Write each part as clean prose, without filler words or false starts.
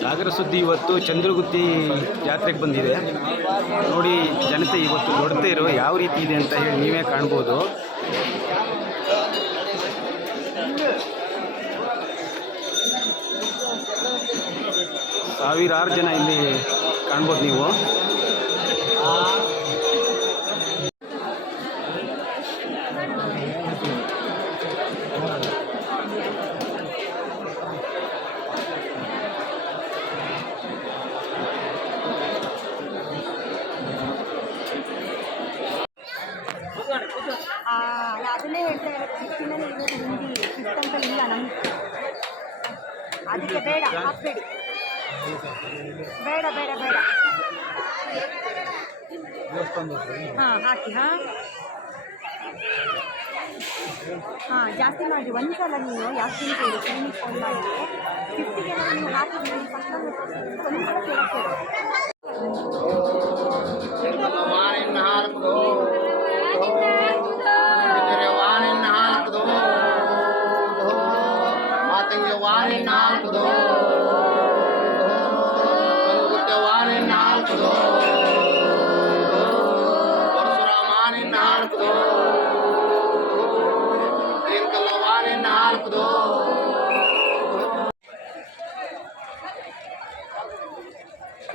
ಸಾಗರ ಸುದ್ದಿ ಇವತ್ತು ಚಂದ್ರಗುತ್ತಿ ಜಾತ್ರೆಗೆ ಬಂದಿದೆ ನೋಡಿ. ಜನತೆ ಇವತ್ತು ದೊಡ್ಡತೇರು ಯಾವ ರೀತಿ ಇದೆ ಅಂತ ಹೇಳಿ ನೀವೇ ಕಾಣ್ಬೋದು. ಸಾವಿರಾರು ಜನ ಇಲ್ಲಿ ಕಾಣ್ಬೋದು ನೀವು. ಅದನ್ನೇ ಹೇಳ್ತಾ ಇರೋದು, ಹಿಂದಿ ಸಿಸ್ಟಮ್ಗಳು ಇಲ್ಲ ನಮಗೆ, ಅದಕ್ಕೆ ಬೇಡ ಹಾಕಬೇಡಿ, ಬೇಡ ಬೇಡ ಬೇಡ. ಹಾಂ ಹಾಕಿ. ಜಾಸ್ತಿ ಮಾಡಿ ಒಂದ್ಸಲ ನೀವು ಯಾಕೆ ಹೇಳಿ ಕ್ಲಿನಿಕ್ ಫೋನ್ ಮಾಡಿ 50ಗೆ ನೀವು ಹಾಕಿದ್ರೆ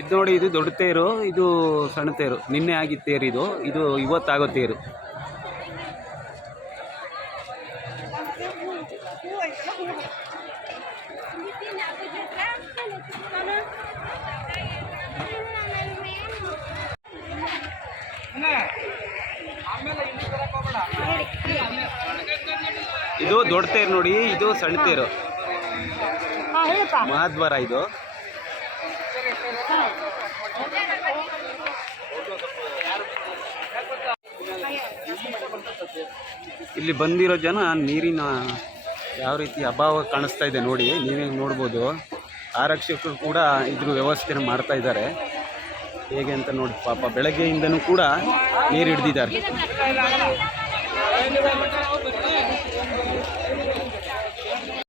ಇದು ನೋಡಿ, ಇದು ದೊಡ್ಡ ತೇರು, ಇದು ಸಣ್ಣ ತೇರು. ನಿನ್ನೆ ಆಗಿದ್ದ ತೇರು ಇದು, ಇದು ಇವತ್ತಾಗೋ ತೇರು. ಇದು ದೊಡ್ಡ ತೇರು ನೋಡಿ, ಇದು ಸಣ್ಣ ತೇರು. ಮಹಾದ್ವಾರ ಇದು. ಇಲ್ಲಿ ಬಂದಿರೋ ಜನ ನೀರಿನ ಯಾವ ರೀತಿ ಅಭಾವ ಕಾಣಿಸ್ತಾ ಇದೆ ನೋಡಿ, ನೀವೇ ನೋಡ್ಬೋದು. ಆರಕ್ಷಕರು ಕೂಡ ಇದ್ರ ವ್ಯವಸ್ಥೆನ ಮಾಡ್ತಾ ಇದ್ದಾರೆ. ಹೇಗೆ ಅಂತ ನೋಡಿ, ಪಾಪ ಬೆಳಗ್ಗೆಯಿಂದನೂ ಕೂಡ ನೀರು ಹಿಡ್ದಿದ್ದಾರೆ.